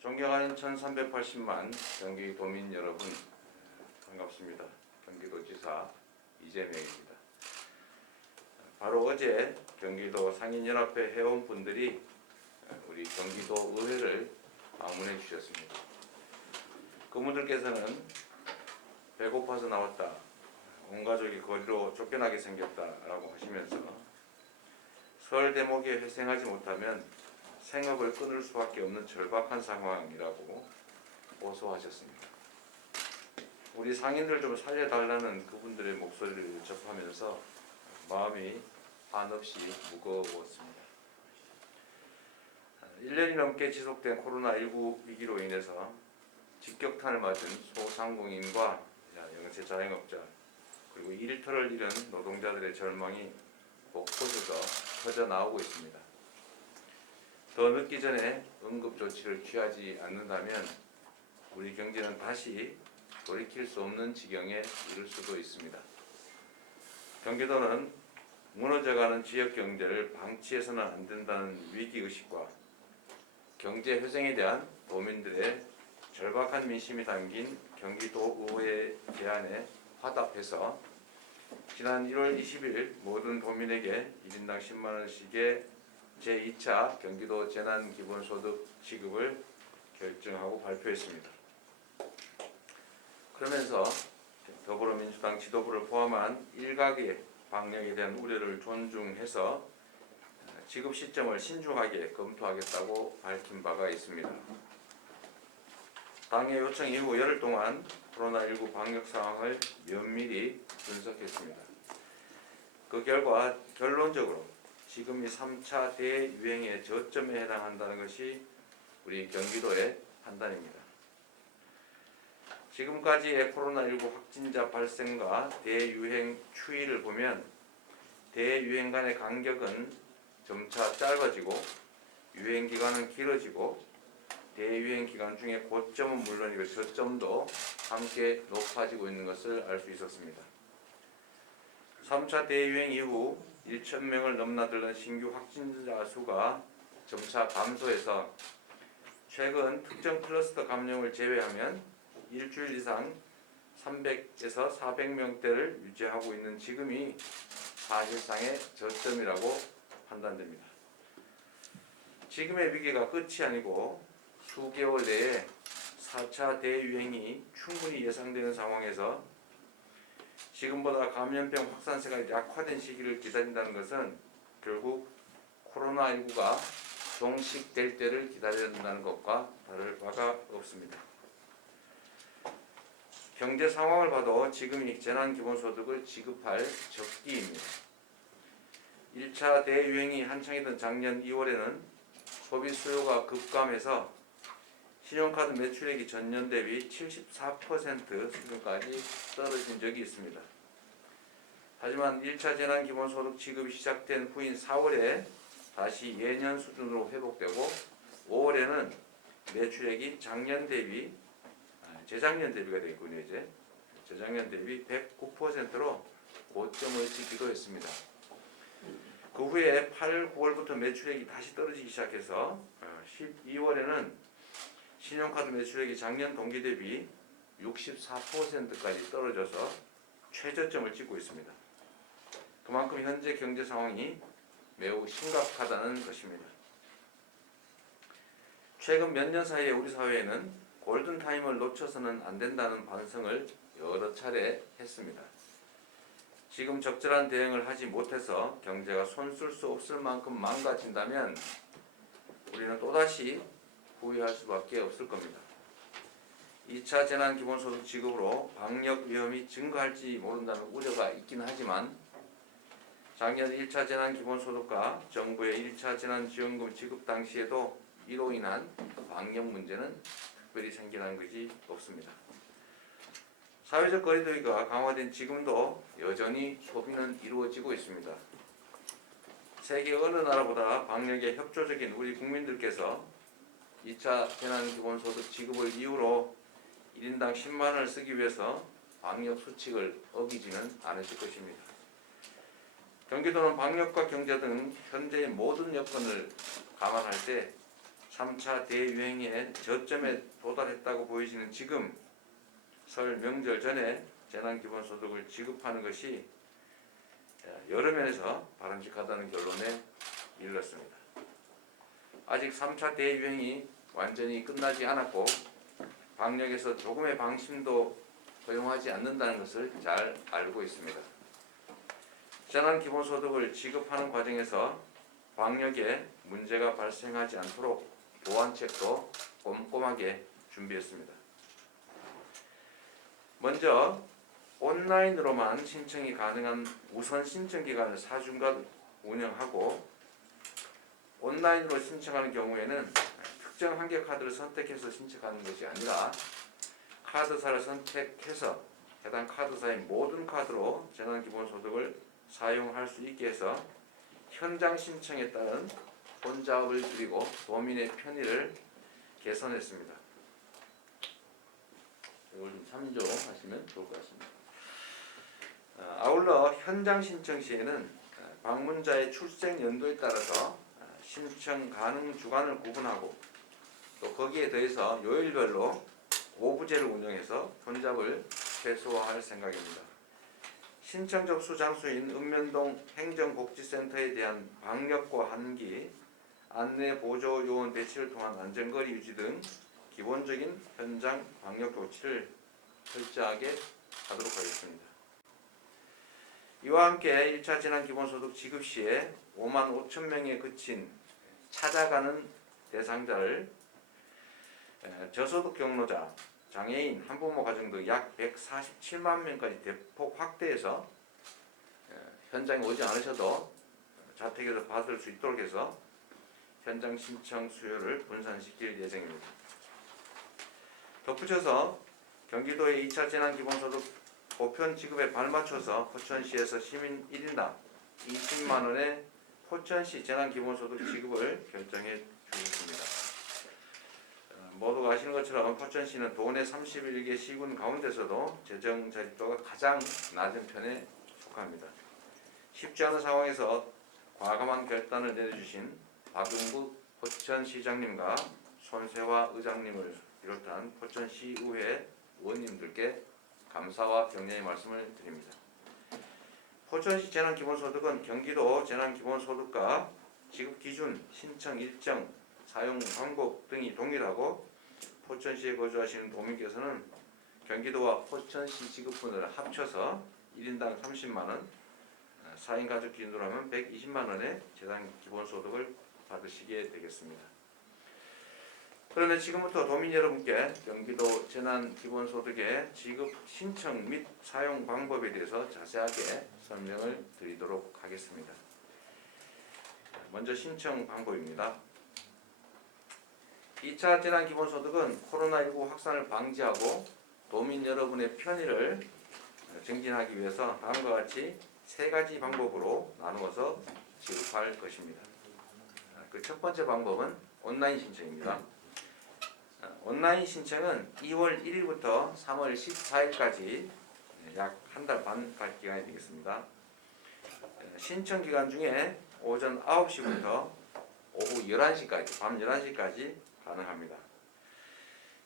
존경하는 1380만 경기도민 여러분, 반갑습니다. 경기도지사 이재명입니다. 바로 어제 경기도 상인연합회 회원분들이 우리 경기도 의회를 방문해 주셨습니다. 그분들께서는 배고파서 나왔다, 온 가족이 거리로 쫓겨나게 생겼다라고 하시면서 설 대목에 회생하지 못하면 생업을 끊을 수밖에 없는 절박한 상황이라고 호소하셨습니다. 우리 상인들 좀 살려달라는 그분들의 목소리를 접하면서 마음이 한없이 무거웠습니다. 1년이 넘게 지속된 코로나19 위기로 인해서 직격탄을 맞은 소상공인과 영세 자영업자, 그리고 일터를 잃은 노동자들의 절망이 곳곳에서 터져나오고 있습니다. 더 늦기 전에 응급조치를 취하지 않는다면 우리 경제는 다시 돌이킬 수 없는 지경에 이를 수도 있습니다. 경기도는 무너져가는 지역 경제를 방치해서는 안 된다는 위기의식과 경제 회생에 대한 도민들의 절박한 민심이 담긴 경기도의회 제안에 화답해서 지난 1월 20일 모든 도민에게 1인당 10만 원씩의 제2차 경기도 재난기본소득 지급을 결정하고 발표했습니다. 그러면서 더불어민주당 지도부를 포함한 일각의 방역에 대한 우려를 존중해서 지급 시점을 신중하게 검토하겠다고 밝힌 바가 있습니다. 당의 요청 이후 열흘 동안 코로나19 방역 상황을 면밀히 분석했습니다. 그 결과 결론적으로 지금이 3차 대유행의 저점에 해당한다는 것이 우리 경기도의 판단입니다. 지금까지의 코로나19 확진자 발생과 대유행 추이를 보면 대유행 간의 간격은 점차 짧아지고 유행 기간은 길어지고 대유행 기간 중에 고점은 물론이고 저점도 함께 높아지고 있는 것을 알 수 있었습니다. 3차 대유행 이후 1,000명을 넘나들던 신규 확진자 수가 점차 감소해서 최근 특정 클러스터 감염을 제외하면 일주일 이상 300에서 400명대를 유지하고 있는 지금이 사실상의 저점이라고 판단됩니다. 지금의 위기가 끝이 아니고 수개월 내에 4차 대유행이 충분히 예상되는 상황에서 지금보다 감염병 확산세가 약화된 시기를 기다린다는 것은 결국 코로나19가 종식될 때를 기다려야 한다는 것과 다를 바가 없습니다. 경제 상황을 봐도 지금이 재난기본소득을 지급할 적기입니다. 1차 대유행이 한창이던 작년 2월에는 소비 수요가 급감해서 신용카드 매출액이 전년 대비 74% 수준까지 떨어진 적이 있습니다. 하지만 1차 재난기본소득 지급이 시작된 후인 4월에 다시 예년 수준으로 회복되고 5월에는 매출액이 재작년 대비가 되겠군요. 이제 재작년 대비 109%로 고점을 찍기도 했습니다. 그 후에 8, 9월부터 매출액이 다시 떨어지기 시작해서 12월에는 신용카드 매출액이 작년 동기 대비 64%까지 떨어져서 최저점을 찍고 있습니다. 그만큼 현재 경제 상황이 매우 심각하다는 것입니다. 최근 몇 년 사이에 우리 사회에는 골든타임을 놓쳐서는 안 된다는 반성을 여러 차례 했습니다. 지금 적절한 대응을 하지 못해서 경제가 손쓸 수 없을 만큼 망가진다면 우리는 또다시 후회할 수밖에 없을 겁니다. 2차 재난기본소득 지급으로 방역 위험이 증가할지 모른다는 우려가 있긴 하지만 작년 1차 재난기본소득과 정부의 1차 재난지원금 지급 당시에도 이로 인한 방역 문제는 특별히 생겨난 것이 없습니다. 사회적 거리두기가 강화된 지금도 여전히 소비는 이루어지고 있습니다. 세계 어느 나라보다 방역에 협조적인 우리 국민들께서 2차 재난기본소득 지급을 이유로 1인당 10만 원을 쓰기 위해서 방역 수칙을 어기지는 않으실 것입니다. 경기도는 방역과 경제 등 현재의 모든 여건을 감안할 때 3차 대유행의 저점에 도달했다고 보여지는 지금 설 명절 전에 재난기본소득을 지급하는 것이 여러 면에서 바람직하다는 결론에 이르렀습니다. 아직 3차 대유행이 완전히 끝나지 않았고 방역에서 조금의 방심도 허용하지 않는다는 것을 잘 알고 있습니다. 재난기본소득을 지급하는 과정에서 방역에 문제가 발생하지 않도록 보완책도 꼼꼼하게 준비했습니다. 먼저 온라인으로만 신청이 가능한 우선 신청 기간을 4주간 운영하고 온라인으로 신청하는 경우에는 특정 한 개 카드를 선택해서 신청하는 것이 아니라 카드사를 선택해서 해당 카드사의 모든 카드로 재난기본소득을 사용할 수 있게 해서 현장 신청에 따른 혼잡을 줄이고 도민의 편의를 개선했습니다. 이걸 좀 참조하시면 좋을 것 같습니다. 아울러 현장 신청 시에는 방문자의 출생 연도에 따라서 신청 가능 주간을 구분하고 또 거기에 더해서 요일별로 오부제를 운영해서 혼잡을 최소화할 생각입니다. 신청 접수 장소인 읍면동 행정복지센터에 대한 방역과 환기, 안내 보조 요원 배치를 통한 안전거리 유지 등 기본적인 현장 방역 조치를 철저하게 하도록 하겠습니다. 이와 함께 1차 재난기본소득 지급 시에 5만 5천 명에 그친 찾아가는 대상자를 저소득 경로자, 장애인, 한부모 가정 등 약 147만 명까지 대폭 확대해서 현장에 오지 않으셔도 자택에서 받을 수 있도록 해서 현장 신청 수요를 분산시킬 예정입니다. 덧붙여서 경기도의 2차 재난기본소득 보편 지급에 발맞춰서 포천시에서 시민 1인당 20만 원의 포천시 재난기본소득 지급을 결정해 주셨습니다. 모두가 아시는 것처럼 포천시는 도내 31개 시군 가운데서도 재정 자립도가 가장 낮은 편에 속합니다. 쉽지 않은 상황에서 과감한 결단을 내려주신 박용국 포천시장님과 손세화 의장님을 비롯한 포천시의회 의원님들께 감사와 격려의 말씀을 드립니다. 포천시 재난기본소득은 경기도 재난기본소득과 지급기준, 신청 일정, 사용 방법 등이 동일하고 포천시에 거주하시는 도민께서는 경기도와 포천시 지급분을 합쳐서 1인당 30만원, 4인 가족 기준으로 하면 120만원의 재난기본소득을 받으시게 되겠습니다. 그런데 지금부터 도민 여러분께 경기도 재난기본소득의 지급 신청 및 사용 방법에 대해서 자세하게 설명을 드리도록 하겠습니다. 먼저 신청 방법입니다. 2차 재난기본소득은 코로나19 확산을 방지하고 도민 여러분의 편의를 증진하기 위해서 다음과 같이 3가지 방법으로 나누어서 지급할 것입니다. 그 첫 번째 방법은 온라인 신청입니다. 온라인 신청은 2월 1일부터 3월 14일까지 약 한 달 반 기간이 되겠습니다. 신청 기간 중에 오전 9시부터 오후 11시까지, 밤 11시까지 가능합니다.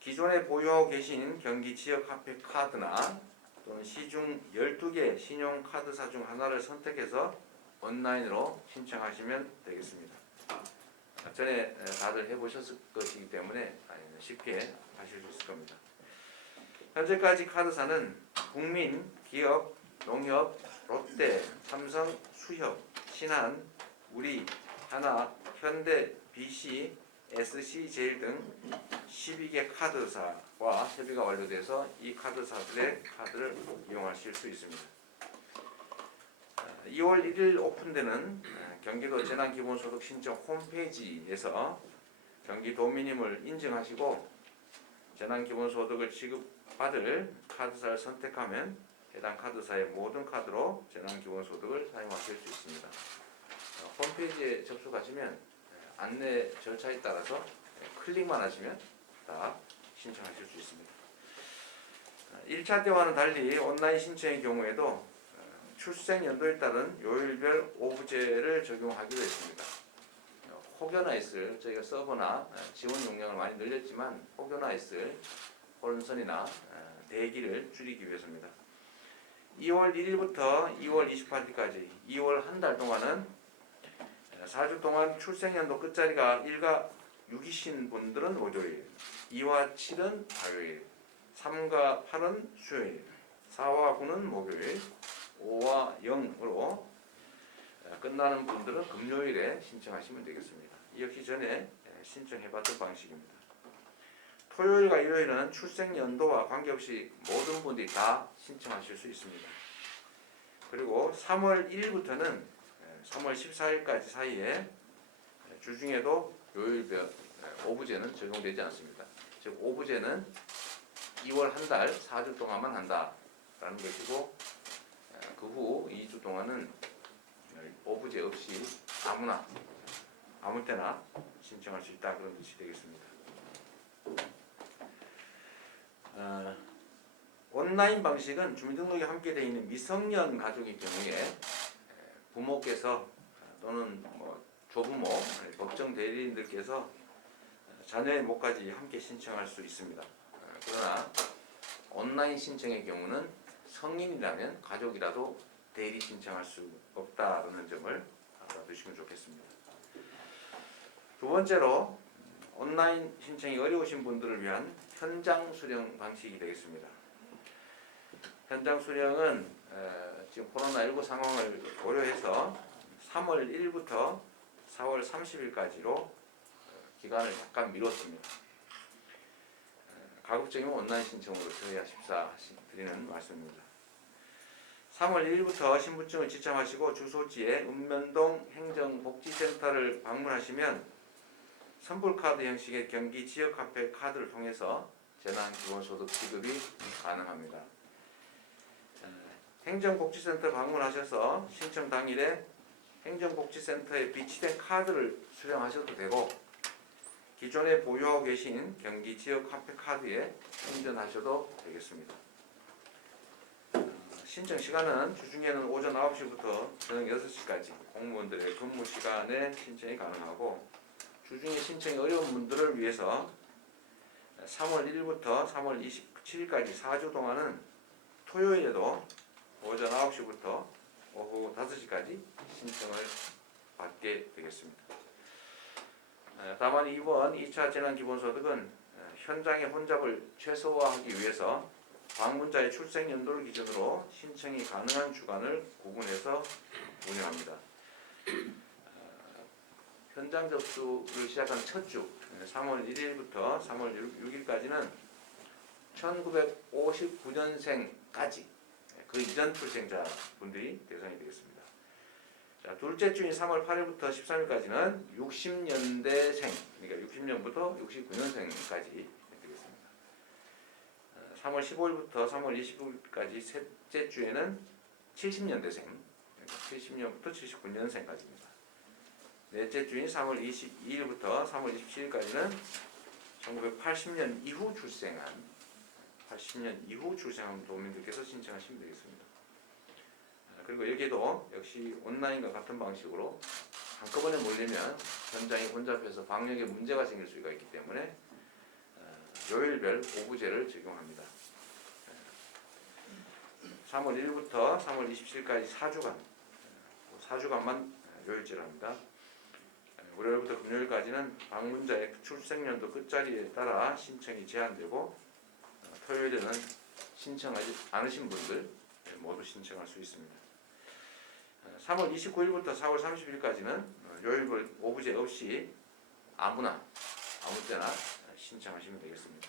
기존에 보유하고 계신 경기 지역 화폐 카드나 또는 시중 12개 신용카드사 중 하나를 선택해서 온라인으로 신청하시면 되겠습니다. 전에 다들 해보셨을 것이기 때문에 쉽게 하실 수 있을 겁니다. 현재까지 카드사는 국민, 기업, 농협, 롯데, 삼성, 수협, 신한, 우리, 하나, 현대, BC, SC제일 등 12개 카드사와 협의가 완료돼서 이 카드사들의 카드를 이용하실 수 있습니다. 2월 1일 오픈되는 경기도 재난기본소득 신청 홈페이지에서 경기도민임을 인증하시고 재난기본소득을 지급받을 카드사를 선택하면 해당 카드사의 모든 카드로 재난기본소득을 사용하실 수 있습니다. 홈페이지에 접속하시면 안내 절차에 따라서 클릭만 하시면 다 신청하실 수 있습니다. 1차 때와는 달리 온라인 신청의 경우에도 출생 연도에 따른 요일별 오부제를 적용하기로 했습니다. 혹여나 있을 저희가 서버나 지원 용량을 많이 늘렸지만 혹여나 있을 혼선이나 대기를 줄이기 위해서입니다. 2월 1일부터 2월 28일까지 2월 한 달 동안은 4주 동안 출생연도 끝자리가 1과 6이신 분들은 월요일, 2와 7은 화요일, 3과 8은 수요일, 4와 9는 목요일, 5와 0으로 끝나는 분들은 금요일에 신청하시면 되겠습니다. 이렇게 전에 신청해봤던 방식입니다. 토요일과 일요일은 출생연도와 관계없이 모든 분들이 다 신청하실 수 있습니다. 그리고 3월 1일부터는 3월 14일까지 사이에 주중에도 요일별 오부제는 적용되지 않습니다. 즉 오부제는 2월 한 달 4주 동안만 한다라는 것이고 그 후 2주 동안은 오부제 없이 아무나 아무 때나 신청할 수 있다 그런 뜻이 되겠습니다. 온라인 방식은 주민등록이 함께 되어 있는 미성년 가족의 경우에 부모께서 또는 조부모, 법정 대리인들께서 자녀의 목까지 함께 신청할 수 있습니다. 그러나 온라인 신청의 경우는 성인이라면 가족이라도 대리 신청할 수 없다는 점을 알아두시면 좋겠습니다. 두 번째로 온라인 신청이 어려우신 분들을 위한 현장 수령 방식이 되겠습니다. 현장 수령은 지금 코로나19 상황을 고려해서 3월 1일부터 4월 30일까지로 기간을 약간 미뤘습니다. 가급적이면 온라인 신청으로 처리하십사 드리는 말씀입니다. 3월 1일부터 신분증을 지참하시고 주소지에 읍면동 행정복지센터를 방문하시면 선불카드 형식의 경기 지역화폐 카드를 통해서 재난기본소득 지급이 가능합니다. 행정복지센터 방문하셔서 신청 당일에 행정복지센터에 비치된 카드를 수령하셔도 되고 기존에 보유하고 계신 경기 지역 화폐 카드에 충전하셔도 되겠습니다. 신청 시간은 주중에는 오전 9시부터 저녁 6시까지 공무원들의 근무 시간에 신청이 가능하고 주중에 신청이 어려운 분들을 위해서 3월 1일부터 3월 27일까지 4주 동안은 토요일에도 오전 9시부터 오후 5시까지 신청을 받게 되겠습니다. 다만 이번 2차 재난기본소득은 현장의 혼잡을 최소화하기 위해서 방문자의 출생연도를 기준으로 신청이 가능한 주간을 구분해서 운영합니다. 현장 접수를 시작한 첫 주 3월 1일부터 3월 6일까지는 1959년생까지 그 이전 출생자분들이 대상이 되겠습니다. 자, 둘째 주인 3월 8일부터 13일까지는 60년대생, 그러니까 60년부터 69년생까지 되겠습니다. 3월 15일부터 3월 25일까지 셋째 주에는 70년대생, 그러니까 70년부터 79년생까지입니다. 넷째 주인 3월 22일부터 3월 27일까지는 1980년 이후 출생한 80년 이후 출생한 도민들께서 신청하시면 되겠습니다. 그리고 여기에도 역시 온라인과 같은 방식으로 한꺼번에 몰리면 현장이 혼잡해서 방역에 문제가 생길 수가 있기 때문에 요일별 오부제를 적용합니다. 3월 1일부터 3월 27일까지 4주간만 요일제를 합니다. 월요일부터 금요일까지는 방문자의 출생연도 끝자리에 따라 신청이 제한되고 토요일에는 신청하지 않으신 분들 모두 신청할 수 있습니다. 3월 29일부터 4월 30일까지는 요일별 오부제 없이 아무 때나 신청하시면 되겠습니다.